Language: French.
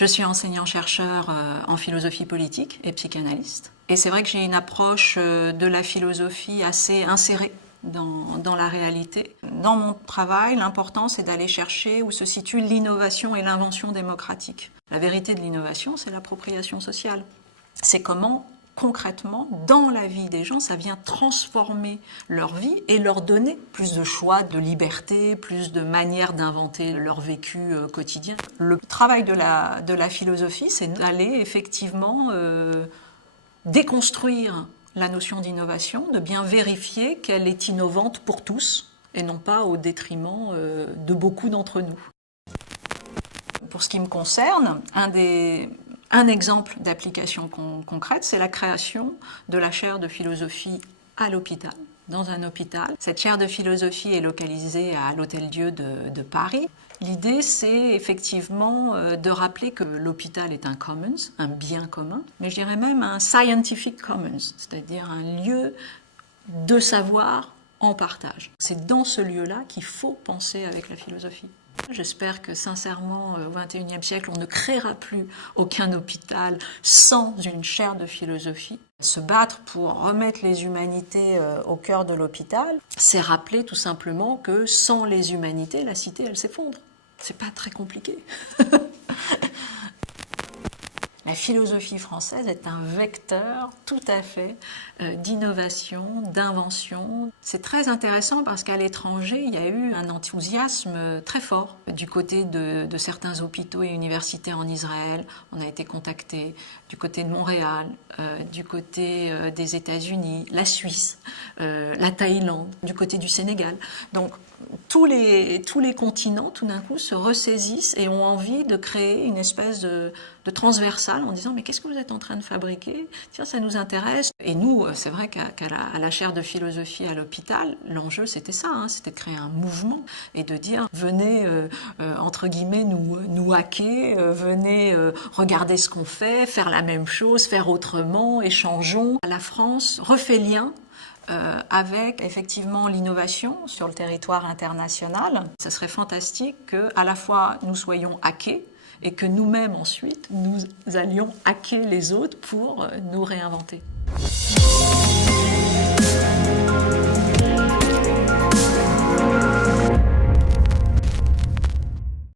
Je suis enseignant-chercheur en philosophie politique et psychanalyste. Et c'est vrai que j'ai une approche de la philosophie assez insérée dans la réalité. Dans mon travail, l'important, c'est d'aller chercher où se situe l'innovation et l'invention démocratique. La vérité de l'innovation, c'est l'appropriation sociale. C'est comment, concrètement, dans la vie des gens, ça vient transformer leur vie et leur donner plus de choix, de liberté, plus de manières d'inventer leur vécu quotidien. Le travail de la philosophie, c'est d'aller effectivement déconstruire la notion d'innovation, de bien vérifier qu'elle est innovante pour tous et non pas au détriment de beaucoup d'entre nous. Pour ce qui me concerne, un exemple d'application concrète, c'est la création de la chaire de philosophie à l'hôpital, dans un hôpital. Cette chaire de philosophie est localisée à l'Hôtel-Dieu de Paris. L'idée, c'est effectivement de rappeler que l'hôpital est un commons, un bien commun, mais je dirais même un scientific commons, c'est-à-dire un lieu de savoir en partage. C'est dans ce lieu-là qu'il faut penser avec la philosophie. J'espère que sincèrement, au XXIe siècle, on ne créera plus aucun hôpital sans une chaire de philosophie. Se battre pour remettre les humanités au cœur de l'hôpital, c'est rappeler tout simplement que sans les humanités, la cité, elle s'effondre. C'est pas très compliqué. La philosophie française est un vecteur tout à fait d'innovation, d'invention. C'est très intéressant parce qu'à l'étranger, il y a eu un enthousiasme très fort du côté de certains hôpitaux et universités en Israël. On a été contacté du côté de Montréal, du côté des États-Unis, la Suisse, la Thaïlande, du côté du Sénégal. Donc, tous les continents, tout d'un coup, se ressaisissent et ont envie de créer une espèce de transversale en disant « mais qu'est-ce que vous êtes en train de fabriquer ? Tiens, ça nous intéresse ». Et nous, c'est vrai qu'à la chaire de philosophie à l'hôpital, l'enjeu c'était ça, c'était de créer un mouvement et de dire « venez, entre guillemets, nous hacker, venez regarder ce qu'on fait, faire la même chose, faire autrement, échangeons ». La France refait lien avec effectivement l'innovation sur le territoire international. Ça serait fantastique qu'à la fois nous soyons hackés et que nous-mêmes ensuite nous allions hacker les autres pour nous réinventer.